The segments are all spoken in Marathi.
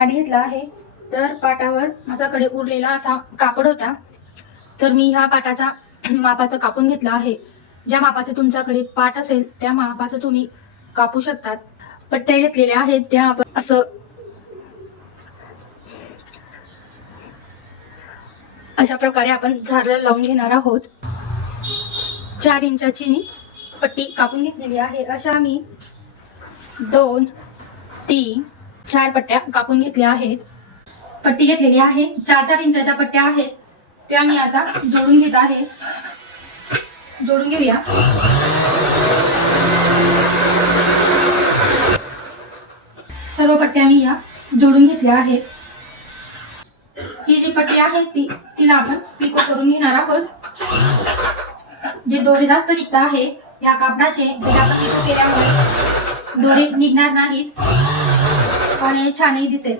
पाट घेतला आहे. तर पाटावर माझ्याकडे उरलेला असा कापड होता. तर मी ह्या पाटाचा मापाचं कापून घेतला आहे. ज्या मापाचं तुमच्याकडे पाट असेल त्या मापाचं तुम्ही कापू शकतात. पट्ट्या घेतलेल्या आहेत त्या आपण असं अशा प्रकारे आपण झाडं लावून घेणार आहोत. चार इंचाची मी पट्टी कापून घेतलेली आहे. अशा मी दोन तीन चार पट्ट्या कापून घेतल्या आहेत. पट्टी घेतलेली आहे. चार चार इंचाच्या पट्ट्या आहेत. त्या मी आता जोडून घेत आहे. जोडून घेऊया. सर्व पट्ट्या मी या जोडून घेतल्या आहेत. ही जी पट्टी आहे ती तिला आपण पिको करून घेणार आहोत. जे दोरे जास्त निघत आहे या कापडाचे आपण पिको केल्यामुळे दोरे निघणार नाहीत. आणि छानही दिसेल.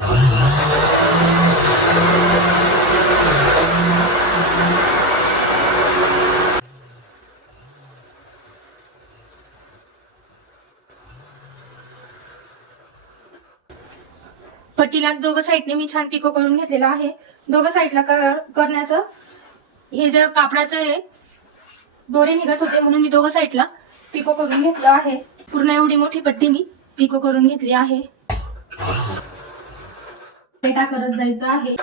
पट्टीला दोघं साईडने मी छान पिको करून घेतलेला आहे. दोघं साईडला करण्याचं हे जे कापडाचं हे दोरे निघत होते म्हणून मी दोघं साईडला पिको करून घेतलं आहे. पूर्ण एवढी मोठी पट्टी मी पिको करून घेतली आहे. पेटा करत जायचं आहे.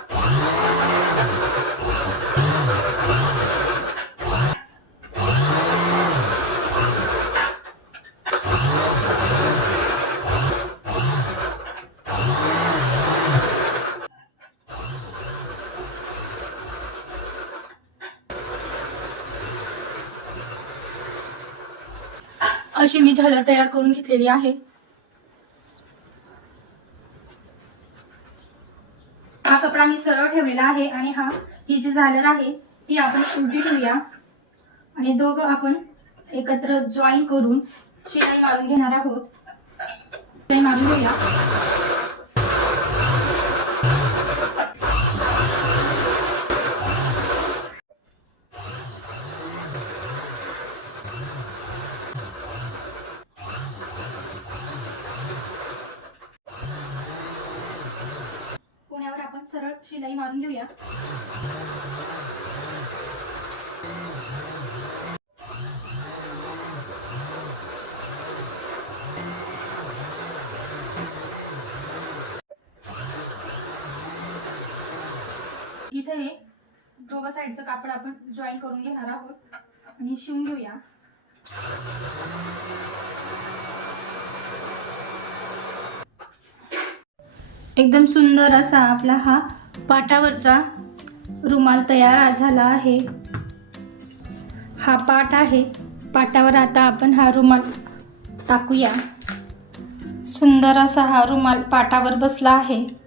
अशी मी झालर तयार करून घेतलेली आहे. कपडा मी सरळ ठेवलेला आहे आणि हा ही जी झालर आहे ती आपण उलटी ठेवूया. आणि दोघं आपण एकत्र जॉईन करून शिलाई मारून घेणार आहोत. शिलाई मारून घेऊया पुण्यावर आपण सरळ शिलाई मारून घेऊया. इथे हे दोघं साईडचं कापड आपण जॉईन करून घेणार आहोत आणि शिवून घेऊया. एकदम सुंदर असा आपला हा पाटावरचा रुमाल तयार झाला आहे. हा पाट आहे. पाटावर आता आपण हा रुमाल टाकूया. सुंदर असा हा रुमाल पाटावर बसला आहे.